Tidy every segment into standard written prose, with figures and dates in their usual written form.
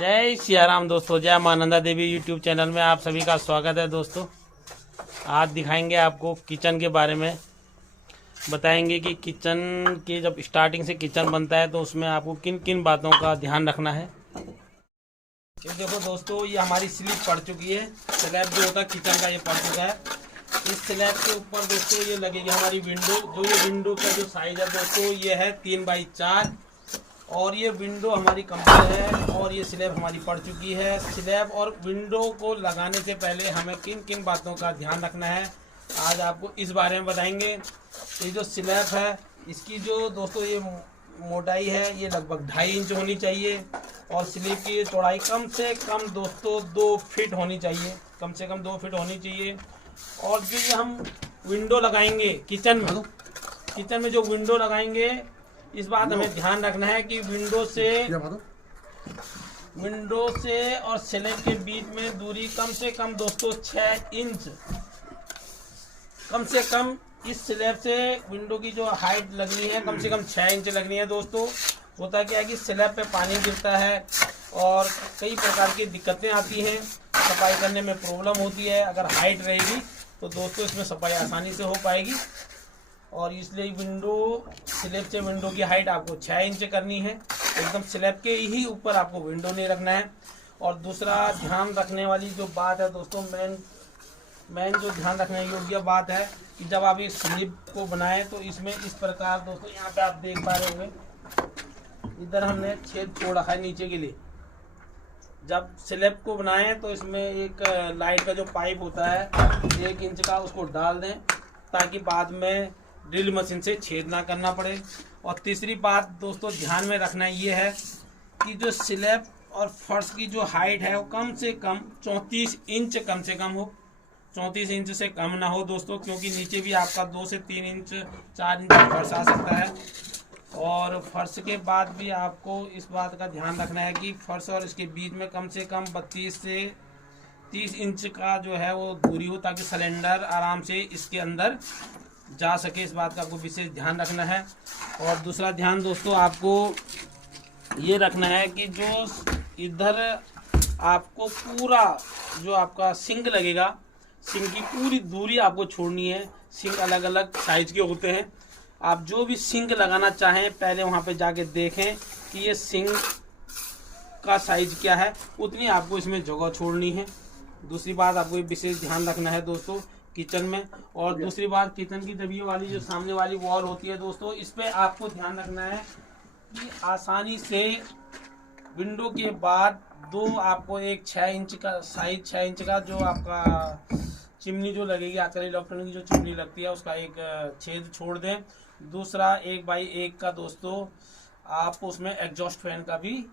जय सियाराम दोस्तों, जय मानंदा देवी यूट्यूब चैनल में आप सभी का स्वागत है। दोस्तों आज दिखाएंगे आपको किचन के बारे में, बताएंगे कि किचन के जब स्टार्टिंग से किचन बनता है तो उसमें आपको किन किन बातों का ध्यान रखना है। ये देखो दोस्तों, ये हमारी स्लीप पड़ चुकी है। स्लैब जो होता है किचन का ये पड़ चुका है। इस स्लैब के ऊपर दोस्तों ये लगेगी हमारी विंडो। जो ये विंडो का जो साइज है दोस्तों ये है 3x4 और ये विंडो हमारी कंप्लीट है और ये स्लैब हमारी पड़ चुकी है। स्लैब और विंडो को लगाने से पहले हमें किन किन बातों का ध्यान रखना है आज आपको इस बारे में बताएंगे। ये जो स्लैब है इसकी जो दोस्तों ये मोटाई है ये लगभग 2.5 इंच होनी चाहिए और स्लीब की चौड़ाई कम से कम दोस्तों 2 फीट होनी चाहिए, कम से कम 2 फीट होनी चाहिए। और जो ये हम विंडो लगाएंगे किचन में जो विंडो लगाएंगे इस बात हमें ध्यान रखना है कि विंडो से और स्लैब के बीच में दूरी कम से कम दोस्तों 6 इंच, कम से कम इस स्लैब से विंडो की जो हाइट लगनी है कम से कम 6 इंच लगनी है। दोस्तों होता क्या है कि स्लैब पे पानी गिरता है और कई प्रकार की दिक्कतें आती हैं, सफाई करने में प्रॉब्लम होती है। अगर हाइट रहेगी तो दोस्तों इसमें सफाई आसानी से हो पाएगी और इसलिए विंडो स्लैब से विंडो की हाइट आपको 6 इंच करनी है। एकदम स्लैब के ही ऊपर आपको विंडो नहीं रखना है। और दूसरा ध्यान रखने वाली जो बात है दोस्तों, मेन जो ध्यान रखने योग्य बात है कि जब आप इस स्लैब को बनाएं तो इसमें इस प्रकार दोस्तों यहाँ पे आप देख पा रहे होंगे इधर हमने छेद छोड़ रखा है नीचे के लिए। जब स्लैब को बनाएं तो इसमें एक लाइट का जो पाइप होता है 1 इंच का उसको डाल दें ताकि बाद में ड्रिल मशीन से छेद ना करना पड़े। और तीसरी बात दोस्तों ध्यान में रखना ये है कि जो स्लैब और फर्श की जो हाइट है वो कम से कम 34 इंच कम से कम हो, 34 इंच से कम ना हो दोस्तों, क्योंकि नीचे भी आपका 2 से 3 इंच 4 इंच फर्श आ सकता है। और फर्श के बाद भी आपको इस बात का ध्यान रखना है कि फर्श और इसके बीच में कम से कम 32 से 30 इंच का जो है वो दूरी हो ताकि सिलेंडर आराम से इसके अंदर जा सके। इस बात का आपको विशेष ध्यान रखना है। और दूसरा ध्यान दोस्तों आपको ये रखना है कि जो इधर आपको पूरा जो आपका सिंक लगेगा, सिंक की पूरी दूरी आपको छोड़नी है। सिंक अलग अलग साइज के होते हैं। आप जो भी सिंक लगाना चाहें पहले वहाँ पे जाके देखें कि ये सिंक का साइज क्या है, उतनी आपको इसमें जगह छोड़नी है। दूसरी बात आपको विशेष ध्यान रखना है दोस्तों किचन में। और दूसरी बात किचन की जब ये वाली जो सामने वाली वॉल होती है दोस्तों, इस पे आपको ध्यान रखना है कि आसानी से विंडो के बाद आपको एक 6 इंच का साइज 6 इंच का जो आपका चिमनी जो लगेगी, आजकल इलेक्ट्रॉनिक की जो चिमनी लगती है उसका एक छेद छोड़ दें। दूसरा 1x1 का दोस्तों आप उसमें एग्जॉस्ट फैन का भी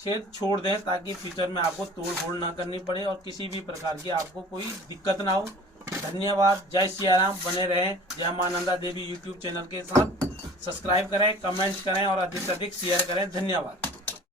छेद छोड़ दें ताकि फ्यूचर में आपको तोड़ फोड़ ना करनी पड़े और किसी भी प्रकार की आपको कोई दिक्कत ना हो। धन्यवाद। जय सियाराम। बने रहें जय मानंदा देवी यूट्यूब चैनल के साथ। सब्सक्राइब करें, कमेंट करें और अधिक से अधिक शेयर करें। धन्यवाद।